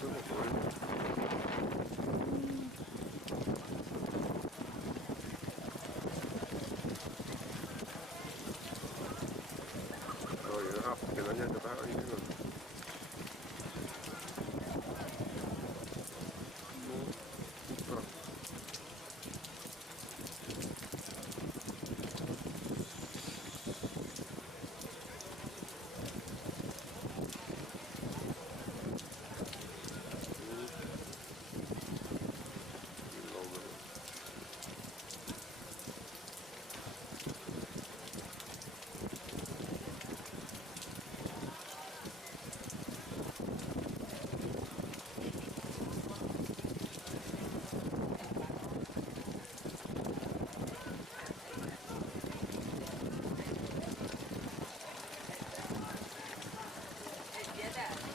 でもこれrồi học cái nó nhận được bác ấy rồi别带。